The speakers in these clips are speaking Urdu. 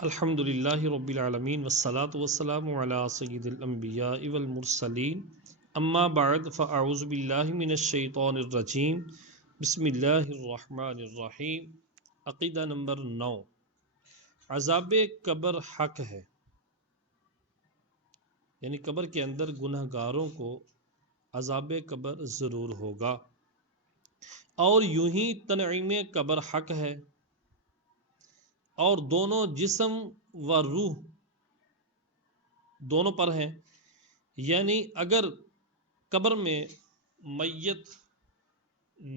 الحمد للہ رب العالمین والصلاة والسلام علی سید الانبیاء والمرسلین اما بعد فاعوذ باللہ من الشیطان الرجیم بسم اللہ الرحمن الرحیم۔ عقیدہ نمبر 9، عذاب قبر حق ہے، یعنی قبر کے اندر گناہ گاروں کو عذاب قبر ضرور ہوگا، اور یوں ہی تنعیم قبر حق ہے، اور دونوں جسم و روح دونوں پر ہیں، یعنی اگر قبر میں میت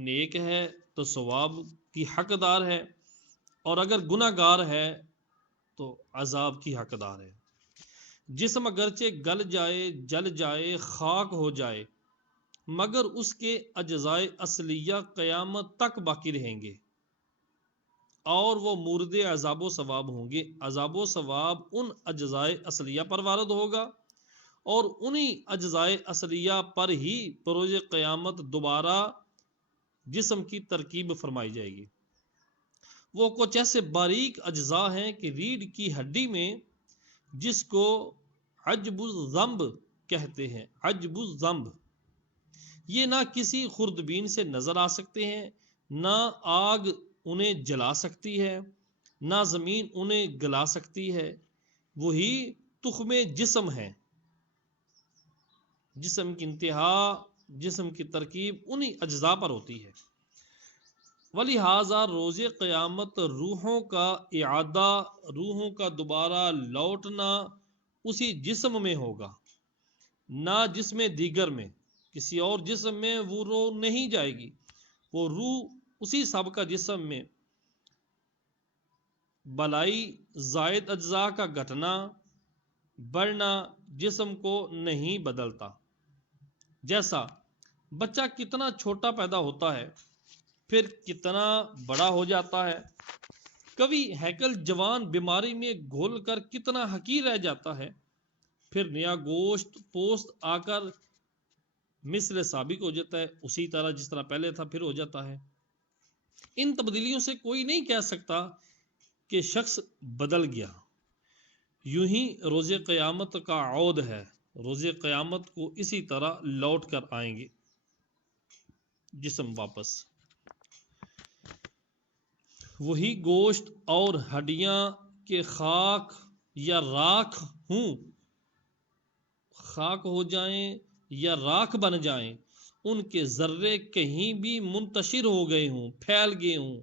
نیک ہے تو ثواب کی حقدار ہے، اور اگر گناہ گار ہے تو عذاب کی حقدار ہے۔ جسم اگرچہ گل جائے، جل جائے، خاک ہو جائے، مگر اس کے اجزائے اصلیہ قیامت تک باقی رہیں گے، اور وہ مورد عذاب و ثواب ہوں گے۔ عذاب و ثواب ان اجزائے اصلیہ پر وارد ہوگا، اور انہی اجزائے اصلیہ پر ہی بروز قیامت دوبارہ جسم کی ترکیب فرمائی جائے گی۔ وہ کچھ ایسے باریک اجزاء ہیں کہ ریڑھ کی ہڈی میں، جس کو عجب الذنب کہتے ہیں، عجب الذنب، یہ نہ کسی خوردبین سے نظر آ سکتے ہیں، نہ آگ انہیں جلا سکتی ہے، نہ زمین انہیں گلا سکتی ہے، وہی تخم جسم ہے۔ جسم کی انتہا، جسم کی ترکیب انہی اجزاء پر ہوتی ہے۔ ولہذا روز قیامت روحوں کا اعادہ، روحوں کا دوبارہ لوٹنا اسی جسم میں ہوگا، نہ جسم دیگر میں۔ کسی اور جسم میں وہ روح نہیں جائے گی، وہ روح اسی سابقہ جسم میں۔ بلائی زائد اجزاء کا گھٹنا بڑھنا جسم کو نہیں بدلتا۔ جیسا بچہ کتنا چھوٹا پیدا ہوتا ہے، پھر کتنا بڑا ہو جاتا ہے، کبھی ہیکل جوان بیماری میں گھل کر کتنا حقیر رہ جاتا ہے، پھر نیا گوشت پوست آ کر مثل سابق ہو جاتا ہے، اسی طرح جس طرح پہلے تھا پھر ہو جاتا ہے۔ ان تبدیلیوں سے کوئی نہیں کہہ سکتا کہ شخص بدل گیا۔ یوں ہی روز قیامت کا عود ہے، روز قیامت کو اسی طرح لوٹ کر آئیں گے جسم واپس۔ وہی گوشت اور ہڈیاں کے خاک یا راکھ ہوں، خاک ہو جائیں یا راکھ بن جائیں، ان کے ذرے کہیں بھی منتشر ہو گئے ہوں، پھیل گئے ہوں،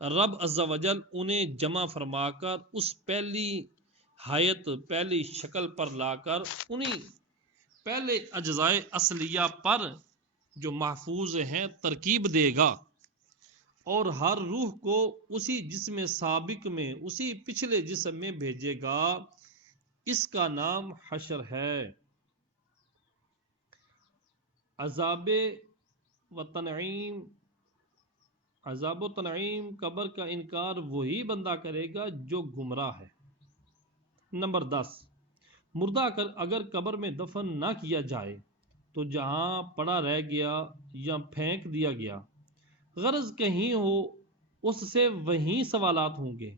رب عز و جل انہیں جمع فرما کر اس پہلی حیت، پہلی شکل پر لا کر انہیں پہلے اجزائے اصلیہ پر جو محفوظ ہیں ترکیب دے گا، اور ہر روح کو اسی جسم سابق میں، اسی پچھلے جسم میں بھیجے گا۔ اس کا نام حشر ہے۔ عذاب و تنعیم، عذاب و تنعیم قبر کا انکار وہی بندہ کرے گا جو گمراہ ہے۔ نمبر 10، مردہ اگر قبر میں دفن نہ کیا جائے تو جہاں پڑا رہ گیا یا پھینک دیا گیا، غرض کہیں ہو، اس سے وہیں سوالات ہوں گے،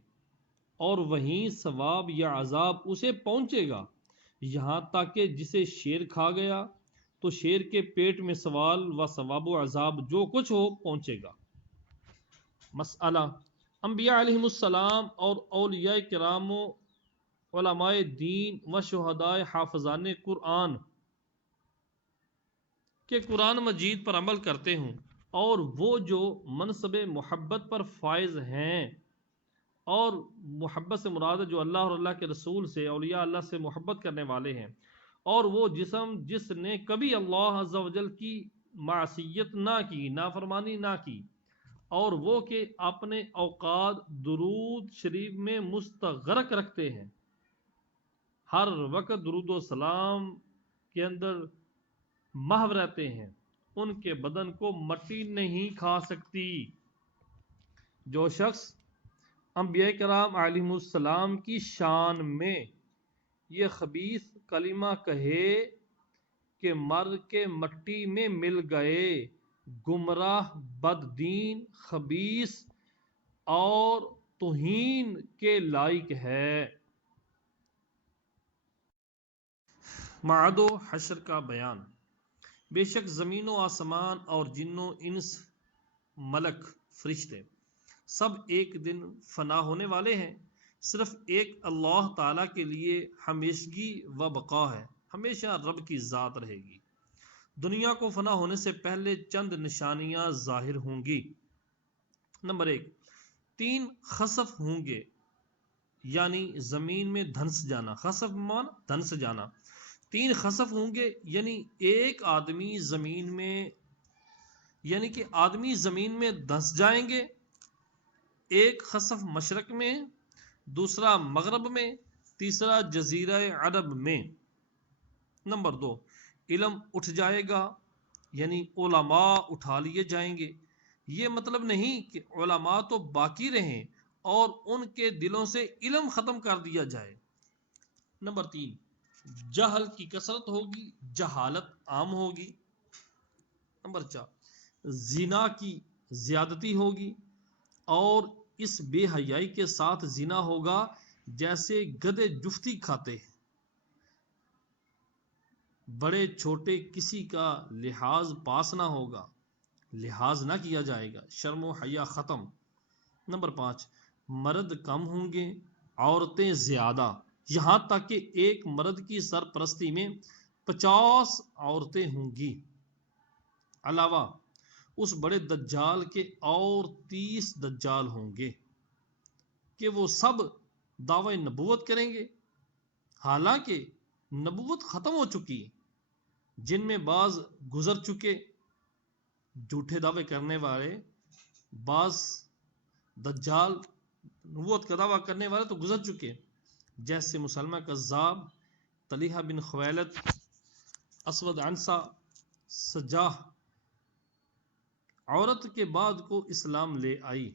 اور وہیں ثواب یا عذاب اسے پہنچے گا، یہاں تک کہ جسے شیر کھا گیا تو شیر کے پیٹ میں سوال و ثواب و عذاب جو کچھ ہو پہنچے گا۔ مسئلہ، انبیاء علیہم السلام اور اولیاء کرام و علماء دین و شہداء حافظان قرآن کہ قرآن مجید پر عمل کرتے ہوں، اور وہ جو منصب محبت پر فائز ہیں، اور محبت سے مراد جو اللہ اور اللہ کے رسول سے، اولیاء اللہ سے محبت کرنے والے ہیں، اور وہ جسم جس نے کبھی اللہ عز و جل کی معصیت نہ کی، نافرمانی نہ کی، اور وہ کہ اپنے اوقات درود شریف میں مستغرق رکھتے ہیں، ہر وقت درود و سلام کے اندر محو رہتے ہیں، ان کے بدن کو مٹی نہیں کھا سکتی۔ جو شخص انبیاء کرام علیہم السلام کی شان میں یہ خبیث کلمہ کہے کہ مر کے مٹی میں مل گئے، گمراہ، بد دین، خبیث اور توہین کے لائق ہے۔ معاد و حشر کا بیان۔ بے شک زمین و آسمان اور جن و انس، ملک، فرشتے سب ایک دن فنا ہونے والے ہیں، صرف ایک اللہ تعالی کے لیے ہمیشگی و بقا ہے، ہمیشہ رب کی ذات رہے گی۔ دنیا کو فنا ہونے سے پہلے چند نشانیاں ظاہر ہوں گی۔ نمبر 1، 3 خسف ہوں گے، یعنی زمین میں دھنس جانا۔ خسف مان دھنس جانا۔ 3 خسف ہوں گے، یعنی ایک آدمی زمین میں، یعنی کہ آدمی زمین میں دھنس جائیں گے۔ ایک خسف مشرق میں، دوسرا مغرب میں، تیسرا جزیرہ عرب میں۔ نمبر 2، علم اٹھ جائے گا، یعنی علماء اٹھا لیے جائیں گے۔ یہ مطلب نہیں کہ علماء تو باقی رہیں اور ان کے دلوں سے علم ختم کر دیا جائے۔ نمبر 3، جہل کی کثرت ہوگی، جہالت عام ہوگی۔ نمبر 4، زنا کی زیادتی ہوگی، اور اس بے حیائی کے ساتھ زنا ہوگا جیسے گدھے جفتی کھاتے ہیں۔ بڑے چھوٹے کسی کا لحاظ پاس نہ ہوگا، لحاظ نہ کیا جائے گا، شرم و حیا ختم۔ نمبر 5، مرد کم ہوں گے، عورتیں زیادہ، یہاں تک کہ ایک مرد کی سرپرستی میں 50 عورتیں ہوں گی۔ علاوہ اس بڑے دجال کے اور 30 دجال ہوں گے کہ وہ سب دعوی نبوت کریں گے، حالانکہ نبوت ختم ہو چکی، جن میں بعض گزر چکے۔ جھوٹے دعوے کرنے والے، بعض دجال نبوت کا دعویٰ کرنے والے تو گزر چکے، جیسے مسلمہ کذاب، طلیحہ بن خویلد، اسود عنسا، سجاح عورت کے بعد کو اسلام لے آئی،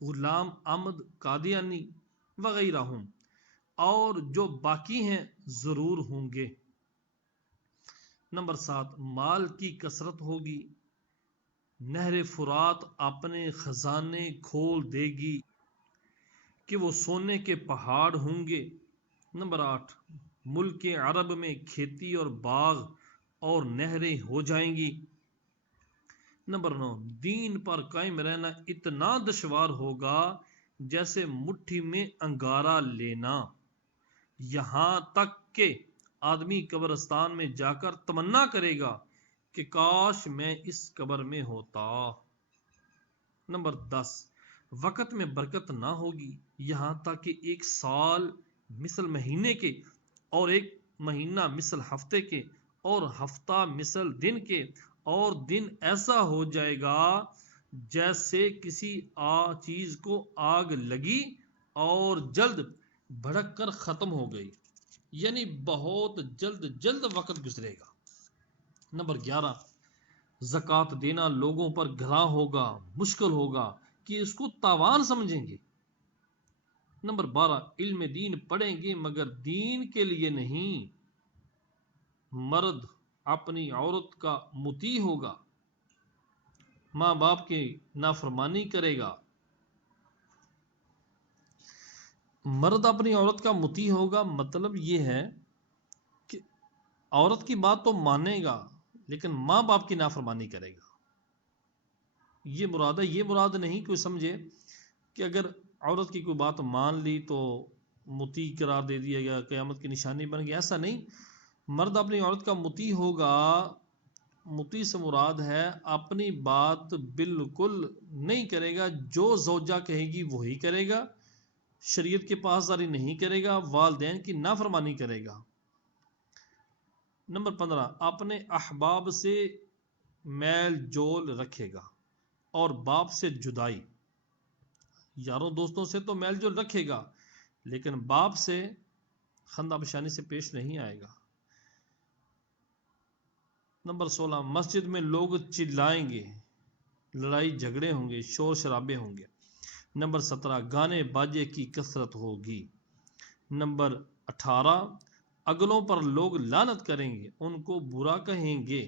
غلام احمد قادیانی وغیرہ ہوں، اور جو باقی ہیں ضرور ہوں گے۔ نمبر 7، مال کی کثرت ہوگی، نہر فرات اپنے خزانے کھول دے گی کہ وہ سونے کے پہاڑ ہوں گے۔ نمبر 8، ملک عرب میں کھیتی اور باغ اور نہریں ہو جائیں گی۔ نمبر 9، دین پر قائم رہنا اتنا دشوار ہوگا جیسے مٹھی میں انگارہ لینا، یہاں تک کہ آدمی قبرستان میں جا کر تمنا کرے گا کہ کاش میں اس قبر میں ہوتا۔ نمبر 10، وقت میں برکت نہ ہوگی، یہاں تک کہ ایک سال مثل مہینے کے، اور ایک مہینہ مثل ہفتے کے، اور ہفتہ مثل دن کے، اور دن ایسا ہو جائے گا جیسے کسی چیز کو آگ لگی اور جلد بھڑک کر ختم ہو گئی، یعنی بہت جلد وقت گزرے گا۔ نمبر 11، زکوٰۃ دینا لوگوں پر گراں ہوگا، مشکل ہوگا کہ اس کو تاوان سمجھیں گے۔ نمبر 12، علم دین پڑھیں گے مگر دین کے لیے نہیں۔ مرد اپنی عورت کا مطیع ہوگا، ماں باپ کی نافرمانی کرے گا۔ مرد اپنی عورت کا مطیع ہوگا، مطلب یہ ہے کہ عورت کی بات تو مانے گا لیکن ماں باپ کی نافرمانی کرے گا، یہ مراد ہے۔ یہ مراد نہیں کوئی سمجھے کہ اگر عورت کی کوئی بات مان لی تو مطیع قرار دے دیا گیا، قیامت کی نشانی بن گئی، ایسا نہیں۔ مرد اپنی عورت کا مطیع ہوگا، مطیع سے مراد ہے اپنی بات بالکل نہیں کرے گا، جو زوجہ کہے گی وہی کرے گا، شریعت کے پاسداری نہیں کرے گا، والدین کی نافرمانی کرے گا۔ نمبر 15، اپنے احباب سے میل جول رکھے گا اور باپ سے جدائی، یاروں دوستوں سے تو میل جول رکھے گا لیکن باپ سے خندہ بشانی سے پیش نہیں آئے گا۔ نمبر 16، مسجد میں لوگ چلائیں گے، لڑائی جھگڑے ہوں گے، شور شرابے ہوں گے۔ نمبر 17، گانے باجے کی کثرت ہوگی۔ نمبر 18، اگلوں پر لوگ لعنت کریں گے، ان کو برا کہیں گے،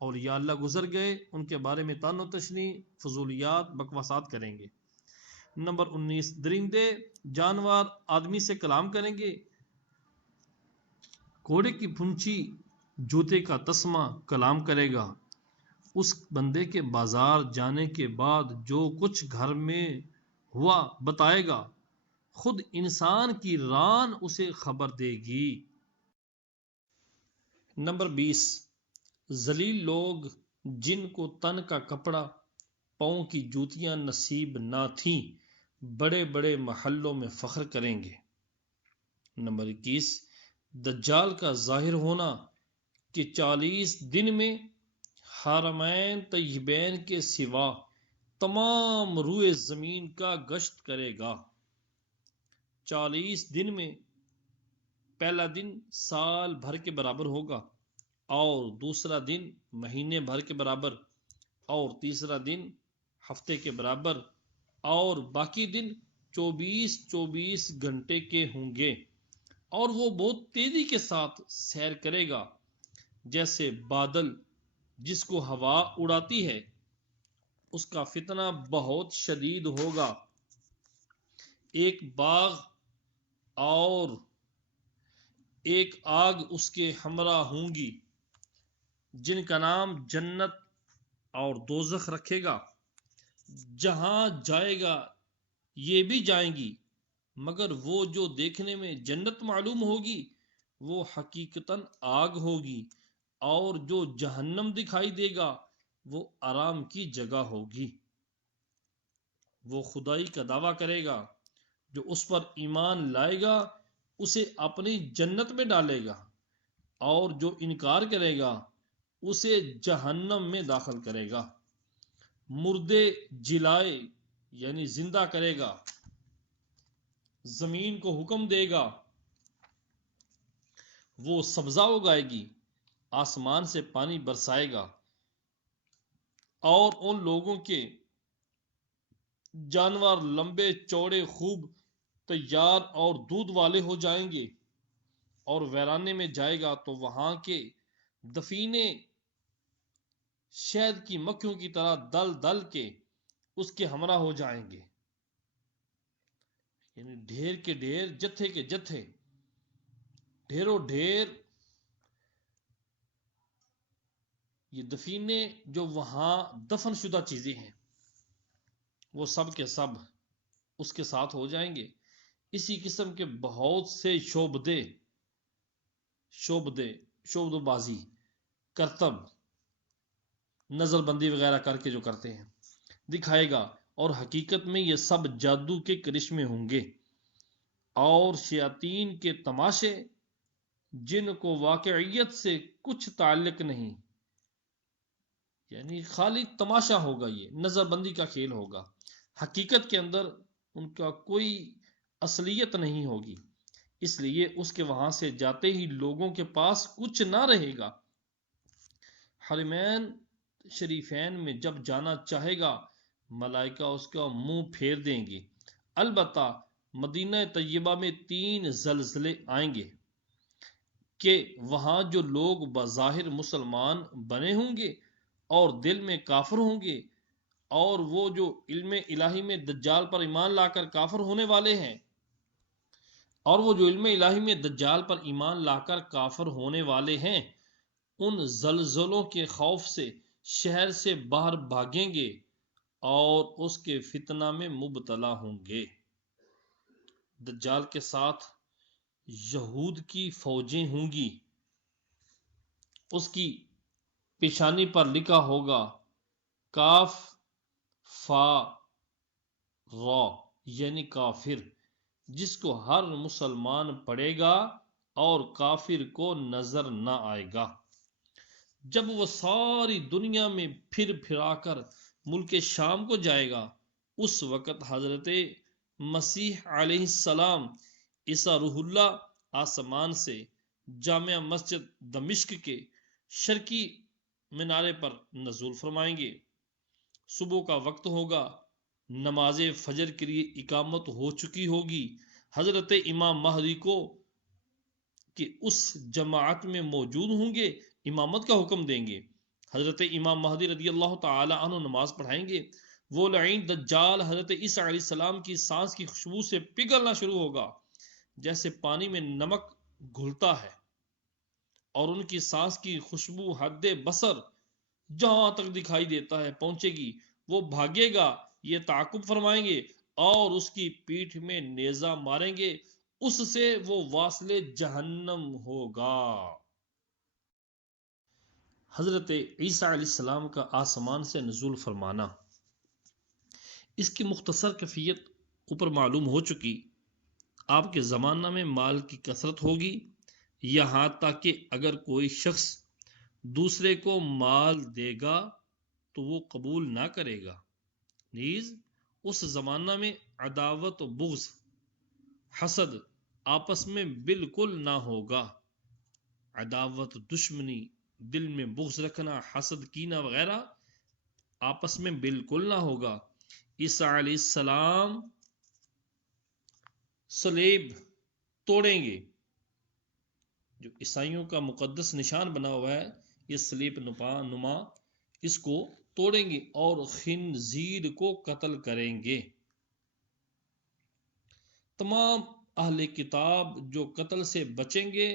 اور یا اللہ گزر گئے ان کے بارے میں طعن و تشنیع، فضولیات، بکواسات کریں گے۔ نمبر 19 درندے جانور آدمی سے کلام کریں گے. گھوڑے کی پھنچی جوتے کا تسمہ کلام کرے گا. اس بندے کے بازار جانے کے بعد جو کچھ گھر میں ہوا بتائے گا. خود انسان کی ران اسے خبر دے گی. نمبر 20 ذلیل لوگ جن کو تن کا کپڑا پاؤں کی جوتیاں نصیب نہ تھیں بڑے بڑے محلوں میں فخر کریں گے. نمبر 21 دجال کا ظاہر ہونا کہ 40 دن میں حرمین طیبین کے سوا تمام روئے زمین کا گشت کرے گا. 40 دن میں پہلا دن سال بھر کے برابر ہوگا، اور دوسرا دن مہینے بھر کے برابر، اور تیسرا دن ہفتے کے برابر، اور باقی دن 24 گھنٹے کے ہوں گے. اور وہ بہت تیزی کے ساتھ سیر کرے گا جیسے بادل جس کو ہوا اڑاتی ہے. اس کا فتنہ بہت شدید ہوگا. ایک باغ اور ایک آگ اس کے ہمراہ ہوں گی جن کا نام جنت اور دوزخ رکھے گا. جہاں جائے گا یہ بھی جائیں گی، مگر وہ جو دیکھنے میں جنت معلوم ہوگی وہ حقیقتاً آگ ہوگی، اور جو جہنم دکھائی دے گا وہ آرام کی جگہ ہوگی. وہ خدائی کا دعویٰ کرے گا، جو اس پر ایمان لائے گا اسے اپنی جنت میں ڈالے گا، اور جو انکار کرے گا اسے جہنم میں داخل کرے گا. مردے جلائے یعنی زندہ کرے گا. زمین کو حکم دے گا وہ سبزہ اگائے گی. آسمان سے پانی برسائے گا، اور ان لوگوں کے جانور لمبے چوڑے خوب تیار اور دودھ والے ہو جائیں گے. اور ویرانے میں جائے گا تو وہاں کے دفینے شہد کی مکھیوں کی طرح دل دل کے اس کے ہمراہ ہو جائیں گے. یعنی ڈھیر کے ڈھیر، جتھے کے جتھے، ڈھیروں ڈھیر یہ دفینے جو وہاں دفن شدہ چیزیں ہیں وہ سب کے سب اس کے ساتھ ہو جائیں گے. اسی قسم کے بہت سے شعبدے بازی، کرتب، نظر بندی وغیرہ کر کے جو کرتے ہیں دکھائے گا. اور حقیقت میں یہ سب جادو کے کرشمے ہوں گے اور شیاطین کے تماشے جن کو واقعیت سے کچھ تعلق نہیں. یعنی خالی تماشا ہوگا، یہ نظر بندی کا کھیل ہوگا. حقیقت کے اندر ان کا کوئی اصلیت نہیں ہوگی. اس لیے اس کے وہاں سے جاتے ہی لوگوں کے پاس کچھ نہ رہے گا. حرمین شریفین میں جب جانا چاہے گا ملائکہ اس کا منہ پھیر دیں گے. البتہ مدینہ طیبہ میں 3 زلزلے آئیں گے کہ وہاں جو لوگ بظاہر مسلمان بنے ہوں گے اور دل میں کافر ہوں گے، اور وہ جو علم الہی میں دجال پر ایمان لا کر کافر ہونے والے ہیں، ان زلزلوں کے خوف سے شہر سے باہر بھاگیں گے اور اس کے فتنہ میں مبتلا ہوں گے. دجال کے ساتھ یہود کی فوجیں ہوں گی. اس کی پیشانی پر لکھا ہوگا کاف فا را یعنی کافر، جس کو ہر مسلمان پڑھے گا اور کافر کو نظر نہ آئے گا. جب وہ ساری دنیا میں پھر پھرا کر ملک شام کو جائے گا، اس وقت حضرت مسیح علیہ السلام عیسیٰ روح اللہ آسمان سے جامع مسجد دمشق کے شرقی مینارے پر نزول فرمائیں گے. صبح کا وقت ہوگا، نماز فجر کے لیے اقامت ہو چکی ہوگی. حضرت امام مہدی کو کہ اس جماعت میں موجود ہوں گے امامت کا حکم دیں گے. حضرت امام مہدی رضی اللہ تعالی عنہ نماز پڑھائیں گے. وہ لعین دجال حضرت عیسیٰ علیہ السلام کی سانس کی خوشبو سے پگھلنا شروع ہوگا جیسے پانی میں نمک گھلتا ہے، اور ان کی سانس کی خوشبو حد بصر جہاں تک دکھائی دیتا ہے پہنچے گی۔ وہ بھاگے گا، یہ تعاقب فرمائیں گے اور اس کی پیٹھ میں نیزہ ماریں گے، اس سے وہ واصل جہنم ہوگا۔ حضرت عیسیٰ علیہ السلام کا آسمان سے نزول فرمانا، اس کی مختصر کیفیت اوپر معلوم ہو چکی۔ آپ کے زمانہ میں مال کی کثرت ہوگی، یہاں تک کہ اگر کوئی شخص دوسرے کو مال دے گا تو وہ قبول نہ کرے گا۔ نیز اس زمانہ میں عداوت و بغض، حسد آپس میں بالکل نہ ہوگا۔ عداوت، دشمنی، دل میں بغض رکھنا، حسد، کینہ وغیرہ آپس میں بالکل نہ ہوگا۔ عیسیٰ علیہ السلام صلیب توڑیں گے، جو عیسائیوں کا مقدس نشان بنا ہوا ہے، یہ صلیب نما، اس کو توڑیں گے اور خنزیر کو قتل کریں گے۔ تمام اہل کتاب جو قتل سے بچیں گے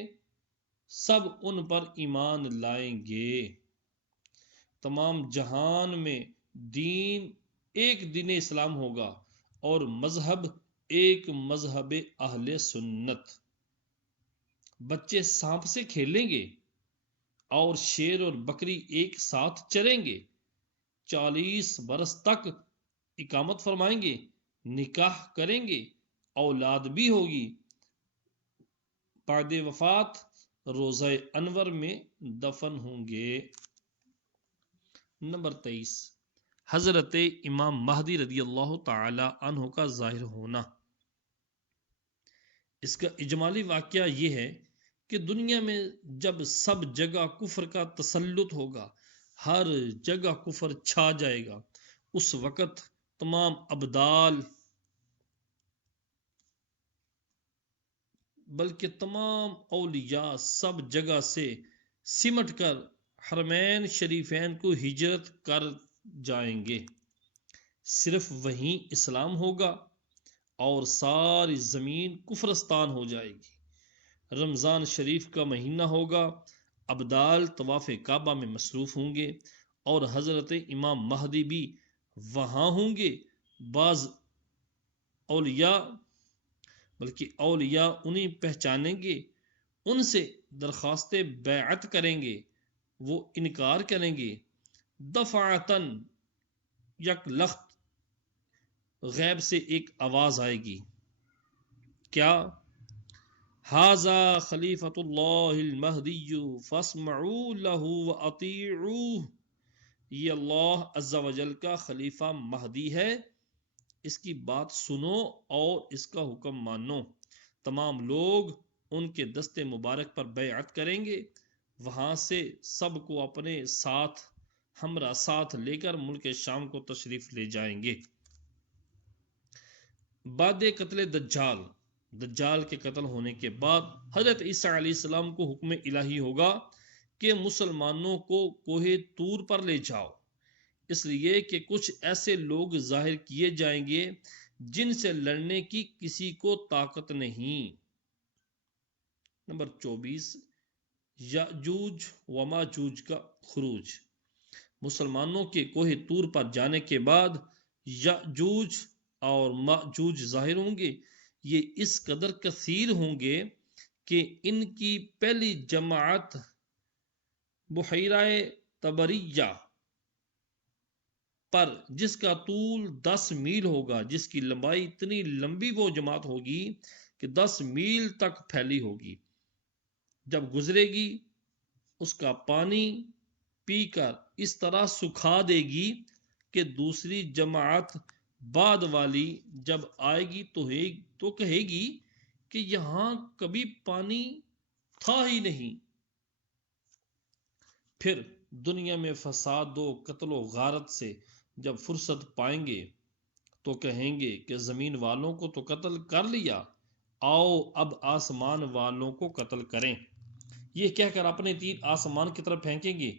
سب ان پر ایمان لائیں گے۔ تمام جہان میں دین ایک دین اسلام ہوگا اور مذہب ایک مذہب اہل سنت۔ بچے سانپ سے کھیلیں گے اور شیر اور بکری ایک ساتھ چریں گے۔ 40 برس تک اقامت فرمائیں گے، نکاح کریں گے، اولاد بھی ہوگی۔ بعد وفات روضہ انور میں دفن ہوں گے۔ نمبر 23، حضرت امام مہدی رضی اللہ تعالی عنہ کا ظاہر ہونا۔ اس کا اجمالی واقعہ یہ ہے کہ دنیا میں جب سب جگہ کفر کا تسلط ہوگا، ہر جگہ کفر چھا جائے گا، اس وقت تمام ابدال بلکہ تمام اولیاء سب جگہ سے سمٹ کر حرمین شریفین کو ہجرت کر جائیں گے۔ صرف وہیں اسلام ہوگا اور ساری زمین کفرستان ہو جائے گی۔ رمضان شریف کا مہینہ ہوگا، ابدال طواف کعبہ میں مصروف ہوں گے اور حضرت امام مہدی بھی وہاں ہوں گے۔ بعض اولیاء بلکہ اولیاء انہیں پہچانیں گے، ان سے درخواست بیعت کریں گے، وہ انکار کریں گے۔ دفعتاً یک لخت غیب سے ایک آواز آئے گی، کیا؟ ھذا خلیفۃ اللہ المہدی فاسمعوا لہ واطیعوہ، یہ اللہ عز و جل کا خلیفہ مہدی ہے، اس کی بات سنو اور اس کا حکم مانو۔ تمام لوگ ان کے دست مبارک پر بیعت کریں گے، وہاں سے سب کو اپنے ساتھ ہمراہ ساتھ لے کر ملک شام کو تشریف لے جائیں گے۔ بعد قتل دجال، دجال کے قتل ہونے کے بعد حضرت عیسیٰ علیہ السلام کو حکم الہی ہوگا کہ مسلمانوں کو کوہ طور پر لے جاؤ، اس لیے کہ کچھ ایسے لوگ ظاہر کیے جائیں گے جن سے لڑنے کی کسی کو طاقت نہیں۔ نمبر 24، یاجوج و ماجوج کا خروج۔ مسلمانوں کے کوہ طور پر جانے کے بعد یاجوج اور ماجوج ظاہر ہوں گے۔ یہ اس قدر کثیر ہوں گے کہ ان کی پہلی جماعت بحیرہ طبریہ پر، جس کا طول 10 میل ہوگا، جس کی لمبائی اتنی لمبی وہ جماعت ہوگی کہ 10 میل تک پھیلی ہوگی، جب گزرے گی اس کا پانی پی کر اس طرح سکھا دے گی کہ دوسری جماعت بعد والی جب آئے گی تو کہے گی کہ یہاں کبھی پانی تھا ہی نہیں۔ پھر دنیا میں فساد و قتل و غارت سے جب فرصت پائیں گے تو کہیں گے کہ زمین والوں کو تو قتل کر لیا، آؤ اب آسمان والوں کو قتل کریں۔ یہ کہہ کر اپنے تیر آسمان کی طرف پھینکیں گے،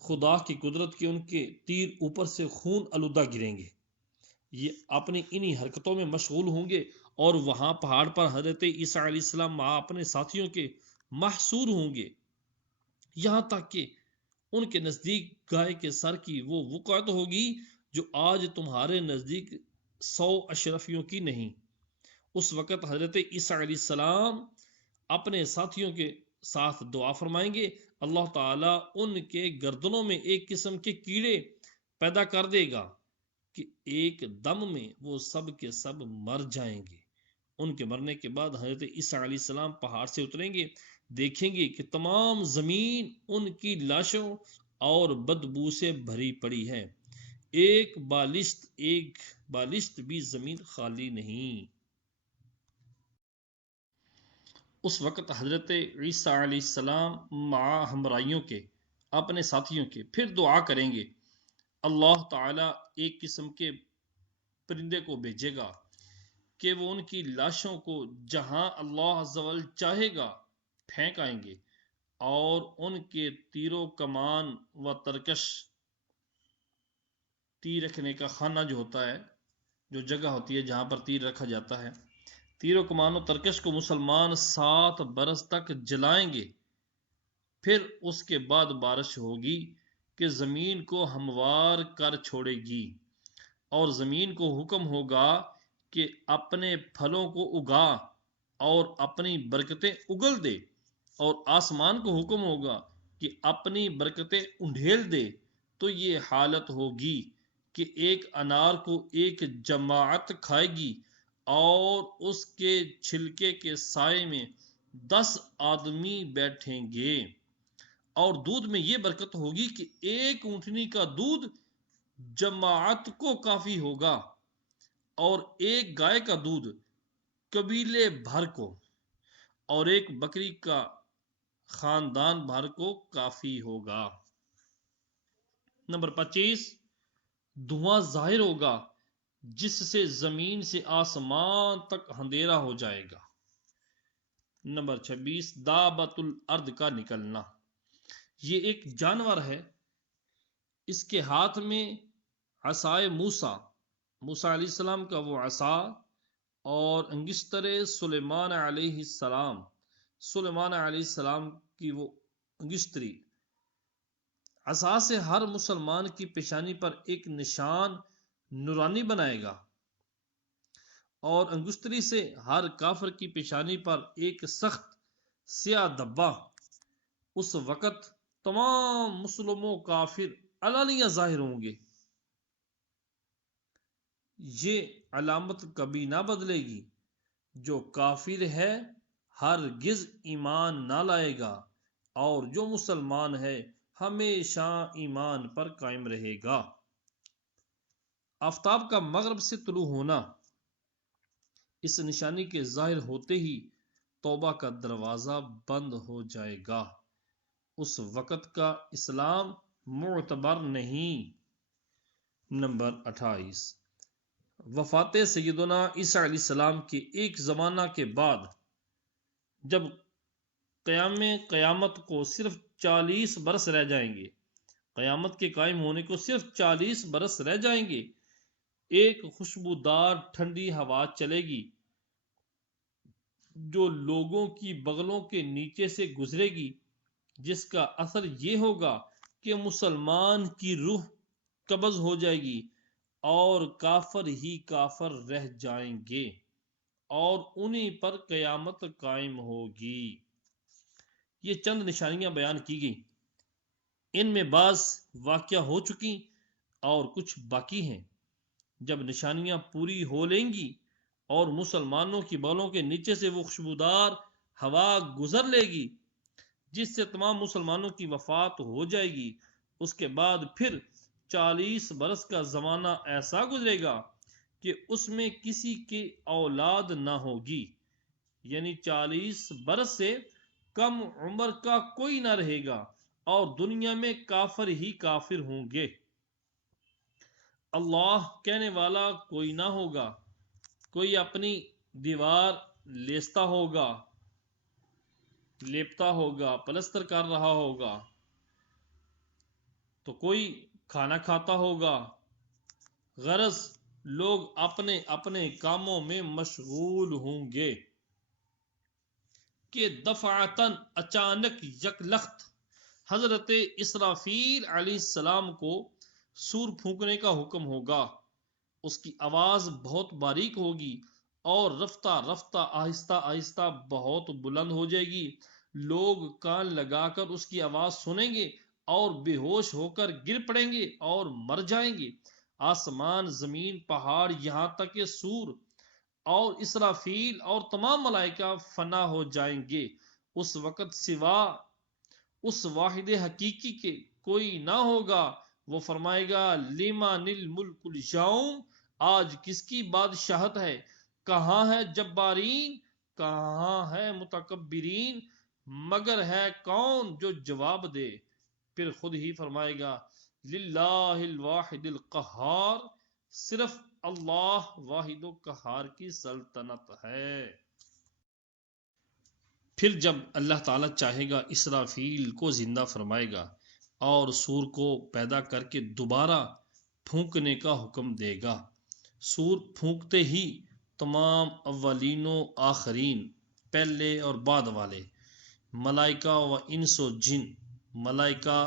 خدا کی قدرت کے ان کے تیر اوپر سے خون آلودہ گریں گے۔ یہ اپنی انہی حرکتوں میں مشغول ہوں گے، اور وہاں پہاڑ پر حضرت عیسیٰ علیہ السلام مع اپنے ساتھیوں کے محصور ہوں گے، یہاں تک کہ ان کے نزدیک گائے کے سر کی وہ وقعت ہوگی جو آج تمہارے نزدیک 100 اشرفیوں کی نہیں۔ اس وقت حضرت عیسیٰ علیہ السلام اپنے ساتھیوں کے ساتھ دعا فرمائیں گے، اللہ تعالیٰ ان کے گردنوں میں ایک قسم کے کیڑے پیدا کر دے گا کہ ایک دم میں وہ سب کے سب مر جائیں گے۔ ان کے مرنے کے بعد حضرت عیسیٰ علیہ السلام پہاڑ سے اتریں گے، دیکھیں گے کہ تمام زمین ان کی لاشوں اور بدبو سے بھری پڑی ہے، ایک بالشت بھی زمین خالی نہیں۔ اس وقت حضرت عیسیٰ علیہ السلام مع ہمراہیوں کے، اپنے ساتھیوں کے، پھر دعا کریں گے، اللہ تعالیٰ ایک قسم کے پرندے کو بھیجے گا کہ وہ ان کی لاشوں کو جہاں اللہ عز و جل چاہے گا پھینک آئیں گے، اور ان کے تیر و کمان و ترکش، تیر رکھنے کا خانہ جو ہوتا ہے، جو جگہ ہوتی ہے جہاں پر تیر رکھا جاتا ہے، تیر و کمان و ترکش کو مسلمان 7 برس تک جلائیں گے۔ پھر اس کے بعد بارش ہوگی کہ زمین کو ہموار کر چھوڑے گی، اور زمین کو حکم ہوگا کہ اپنے پھلوں کو اگا اور اپنی برکتیں اگل دے، اور آسمان کو حکم ہوگا کہ اپنی برکتیں انڈھیل دے۔ تو یہ حالت ہوگی کہ ایک انار کو ایک جماعت کھائے گی، اور اس کے چھلکے کے سائے میں 10 آدمی بیٹھیں گے، اور دودھ میں یہ برکت ہوگی کہ ایک اونٹنی کا دودھ جماعت کو کافی ہوگا، اور ایک گائے کا دودھ قبیلے بھر کو، اور ایک بکری کا خاندان بھر کو کافی ہوگا۔ نمبر 25، دھواں ظاہر ہوگا جس سے زمین سے آسمان تک اندھیرا ہو جائے گا۔ نمبر 26، دابۃ الارض کا نکلنا۔ یہ ایک جانور ہے، اس کے ہاتھ میں عصائے موسیٰ علیہ السلام کا وہ عصا، اور انگشتر سلیمان علیہ السلام کی وہ انگشتری۔ عصا سے ہر مسلمان کی پیشانی پر ایک نشان نورانی بنائے گا، اور انگشتری سے ہر کافر کی پیشانی پر ایک سخت سیاہ دھبا۔ اس وقت تمام مسلم و کافر علانیہ ظاہر ہوں گے۔ یہ علامت کبھی نہ بدلے گی، جو کافر ہے ہرگز ایمان نہ لائے گا، اور جو مسلمان ہے ہمیشہ ایمان پر قائم رہے گا۔ آفتاب کا مغرب سے طلوع ہونا، اس نشانی کے ظاہر ہوتے ہی توبہ کا دروازہ بند ہو جائے گا۔ اس وقت کا اسلام معتبر نہیں۔ نمبر 28، وفات سیدنا عیسیٰ علیہ السلام کے ایک زمانہ کے بعد، جب قیامت کو صرف 40 برس رہ جائیں گے، قیامت کے قائم ہونے کو صرف 40 برس رہ جائیں گے، ایک خوشبودار ٹھنڈی ہوا چلے گی جو لوگوں کی بغلوں کے نیچے سے گزرے گی، جس کا اثر یہ ہوگا کہ مسلمان کی روح قبض ہو جائے گی، اور کافر ہی کافر رہ جائیں گے، اور انہی پر قیامت قائم ہوگی۔ یہ چند نشانیاں بیان کی گئی، ان میں بعض واقعہ ہو چکی اور کچھ باقی ہیں۔ جب نشانیاں پوری ہو لیں گی اور مسلمانوں کی بالوں کے نیچے سے وہ خوشبودار ہوا گزر لے گی جس سے تمام مسلمانوں کی وفات ہو جائے گی، اس کے بعد پھر 40 برس کا زمانہ ایسا گزرے گا کہ اس میں کسی کی اولاد نہ ہوگی، یعنی 40 برس سے کم عمر کا کوئی نہ رہے گا، اور دنیا میں کافر ہی کافر ہوں گے۔ اللہ کہنے والا کوئی نہ ہوگا، کوئی اپنی دیوار لیپتا ہوگا، پلستر کر رہا ہوگا، تو کوئی کھانا کھاتا ہوگا۔ غرض لوگ اپنے اپنے کاموں میں مشغول ہوں گے کہ دفعتاً اچانک یکلخت حضرت اسرافیل علیہ السلام کو سور پھونکنے کا حکم ہوگا. اس کی آواز بہت باریک ہوگی اور رفتہ رفتہ آہستہ آہستہ بہت بلند ہو جائے گی. لوگ کان لگا کر اس کی آواز سنیں گے اور بے ہوش ہو کر گر پڑیں گے اور مر جائیں گے. آسمان، زمین، پہاڑ، یہاں تک کہ سور اور اسرافیل اور تمام ملائکہ فنا ہو جائیں گے. اس وقت سوا اس واحد حقیقی کے کوئی نہ ہوگا. وہ فرمائے گا لمن الملک اليوم، آج کس کی بادشاہت ہے؟ کہاں ہے جبارین، کہاں ہے متکبرین؟ مگر ہے کون جو جواب دے؟ پھر خود ہی فرمائے گا للہ الواحد القہار، صرف اللہ واحد و قہار کی سلطنت ہے. پھر جب اللہ تعالیٰ چاہے گا اسرافیل کو زندہ فرمائے گا اور سور کو پیدا کر کے دوبارہ پھونکنے کا حکم دے گا. سور پھونکتے ہی تمام اولین و آخرین، پہلے اور بعد والے، ملائکہ و انس و جن، ملائکہ،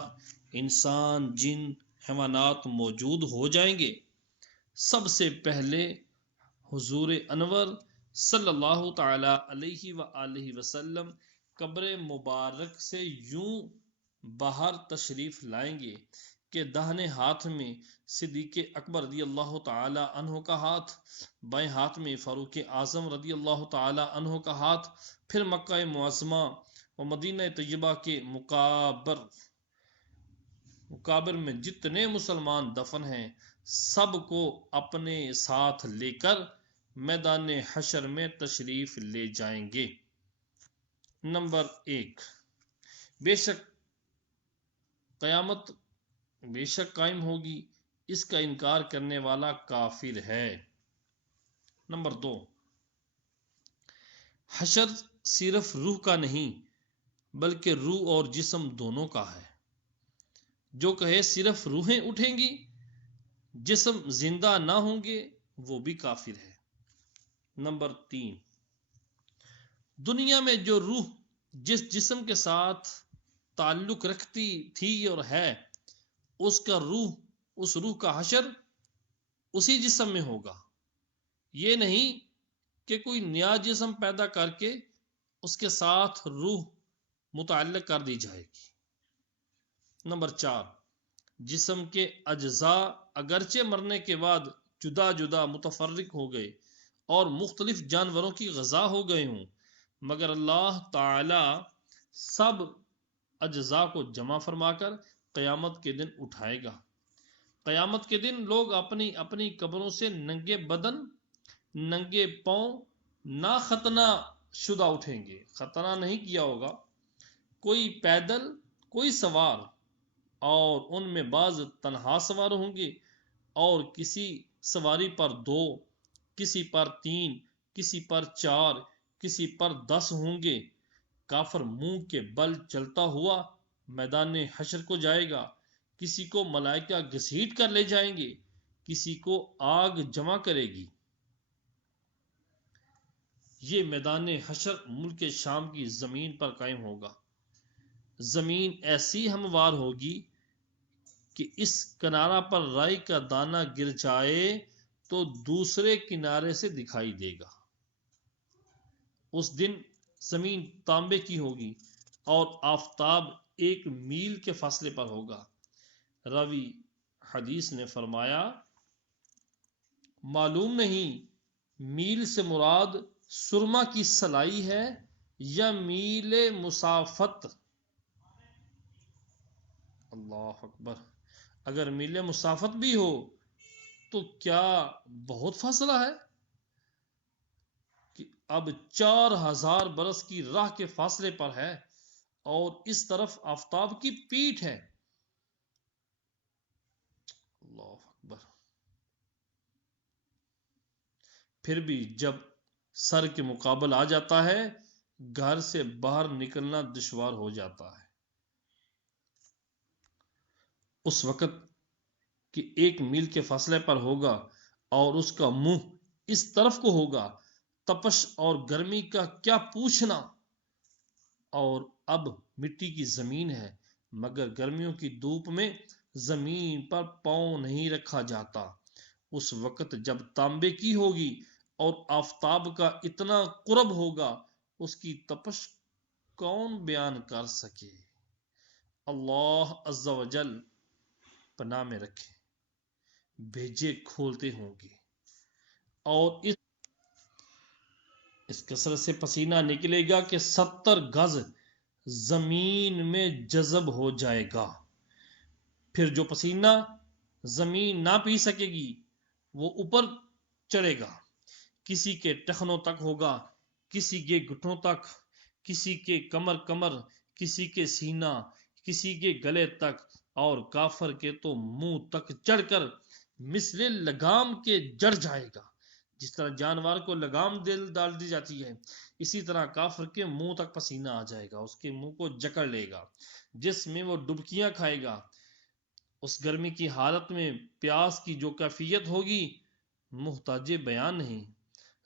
انسان، جن، حیوانات موجود ہو جائیں گے. سب سے پہلے حضور انور صلی اللہ تعالی علیہ وآلہ وسلم قبر مبارک سے یوں باہر تشریف لائیں گے کہ داہنے ہاتھ میں صدیق اکبر رضی اللہ تعالی عنہ کا ہاتھ، بائیں ہاتھ میں فاروق اعظم رضی اللہ تعالی عنہ کا ہاتھ. پھر مکہ معظمہ و مدینہ طیبہ کے مقابر میں جتنے مسلمان دفن ہیں سب کو اپنے ساتھ لے کر میدان حشر میں تشریف لے جائیں گے. نمبر 1، بے شک قیامت بے شک قائم ہوگی، اس کا انکار کرنے والا کافر ہے. نمبر 2، حشر صرف روح کا نہیں بلکہ روح اور جسم دونوں کا ہے. جو کہے صرف روحیں اٹھیں گی جسم زندہ نہ ہوں گے وہ بھی کافر ہے. نمبر 3، دنیا میں جو روح جس جسم کے ساتھ تعلق رکھتی تھی اور ہے، اس روح کا حشر اسی جسم میں ہوگا. یہ نہیں کہ کوئی نیا جسم پیدا کر کے اس کے ساتھ روح متعلق کر دی جائے گی. نمبر 4، جسم کے اجزاء اگرچہ مرنے کے بعد جدا جدا متفرق ہو گئے اور مختلف جانوروں کی غذا ہو گئے ہوں، مگر اللہ تعالی سب اجزاء کو جمع فرما کر قیامت کے دن اٹھائے گا. قیامت کے دن لوگ اپنی اپنی قبروں سے ننگے بدن، ننگے پاؤں، نہ ختنہ شدہ اٹھیں گے. ختنہ نہیں کیا ہوگا، کوئی پیدل، کوئی سوار، اور ان میں بعض تنہا سوار ہوں گے اور کسی سواری پر 2، کسی پر 3، کسی پر 4، کسی پر 10 ہوں گے. کافر منہ کے بل چلتا ہوا میدان حشر کو جائے گا. کسی کو ملائکہ گھسیٹ کر لے جائیں گے، کسی کو آگ جمع کرے گی. یہ میدان حشر ملک شام کی زمین پر قائم ہوگا. زمین ایسی ہموار ہوگی کہ اس کنارہ پر رائی کا دانہ گر جائے تو دوسرے کنارے سے دکھائی دے گا. اس دن زمین تانبے کی ہوگی اور آفتاب 1 میل کے فاصلے پر ہوگا. راوی حدیث نے فرمایا معلوم نہیں میل سے مراد سرما کی سلائی ہے یا میل مسافت. اللہ اکبر، اگر میل مسافت بھی ہو تو کیا بہت فاصلہ ہے کہ اب 4000 برس کی راہ کے فاصلے پر ہے اور اس طرف آفتاب کی پیٹھ ہے. اللہ اکبر. پھر بھی جب سر کے مقابل آ جاتا ہے گھر سے باہر نکلنا دشوار ہو جاتا ہے. اس وقت کہ 1 میل کے فاصلے پر ہوگا اور اس کا منہ اس طرف کو ہوگا، تپش اور گرمی کا کیا پوچھنا۔ اور اب مٹی کی زمین ہے، مگر گرمیوں کی دھوپ میں زمین پر پاؤں نہیں رکھا جاتا۔ اس وقت جب تانبے کی ہوگی اور آفتاب کا اتنا قرب ہوگا، اس کی تپش کون بیان کر سکے۔ اللہ عز و جل پناہ میں رکھے، بھیجے کھولتے ہوں گے اور اس کثرت سے پسینہ نکلے گا کہ 70 گز زمین میں جذب ہو جائے گا۔ پھر جو پسینہ زمین نہ پی سکے گی وہ اوپر چڑھے گا، کسی کے ٹخنوں تک ہوگا، کسی کے گھٹنوں تک، کسی کے کمر، کسی کے سینہ، کسی کے گلے تک، اور کافر کے تو منہ تک چڑھ کر مثل لگام کے جڑ جائے گا۔ جس طرح جانور کو لگام ڈال دی جاتی ہے، اسی طرح کافر کے منہ تک پسینہ آ جائے گا، اس کے منہ کو جکڑ لے گا، جس میں وہ ڈبکیاں کھائے گا۔ اس گرمی کی حالت میں پیاس کی جو کیفیت ہوگی محتاج بیان نہیں۔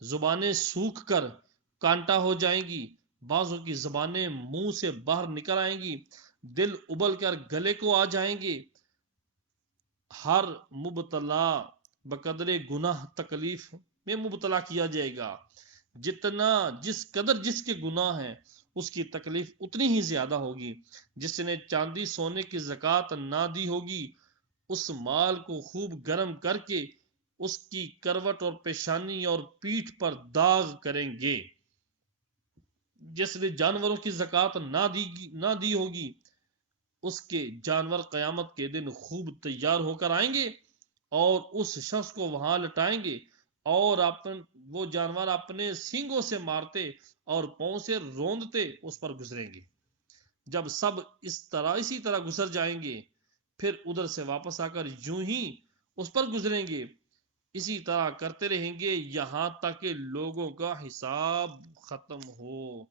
زبانیں سوکھ کر کانٹا ہو جائیں گی، بعضوں کی زبانیں منہ سے باہر نکل آئیں گی، دل ابل کر گلے کو آ جائیں گے۔ ہر مبتلا بقدر گناہ تکلیف میں مبتلا کیا جائے گا۔ جس قدر جس کے گناہ ہیں اس کی تکلیف اتنی ہی زیادہ ہوگی۔ جس نے چاندی سونے کی زکوٰۃ نہ دی ہوگی، اس مال کو خوب گرم کر کے اس کی کروٹ اور پیشانی اور پیٹھ پر داغ کریں گے۔ جس نے جانوروں کی زکوٰۃ نہ دی ہوگی، اس کے جانور قیامت کے دن خوب تیار ہو کر آئیں گے اور اس شخص کو وہاں لٹائیں گے، اور وہ جانور اپنے سینگوں سے مارتے اور پاؤں سے روندتے اس پر گزریں گے۔ جب سب اسی طرح گزر جائیں گے، پھر ادھر سے واپس آ کر یوں ہی اس پر گزریں گے، اسی طرح کرتے رہیں گے یہاں تک کہ لوگوں کا حساب ختم ہو۔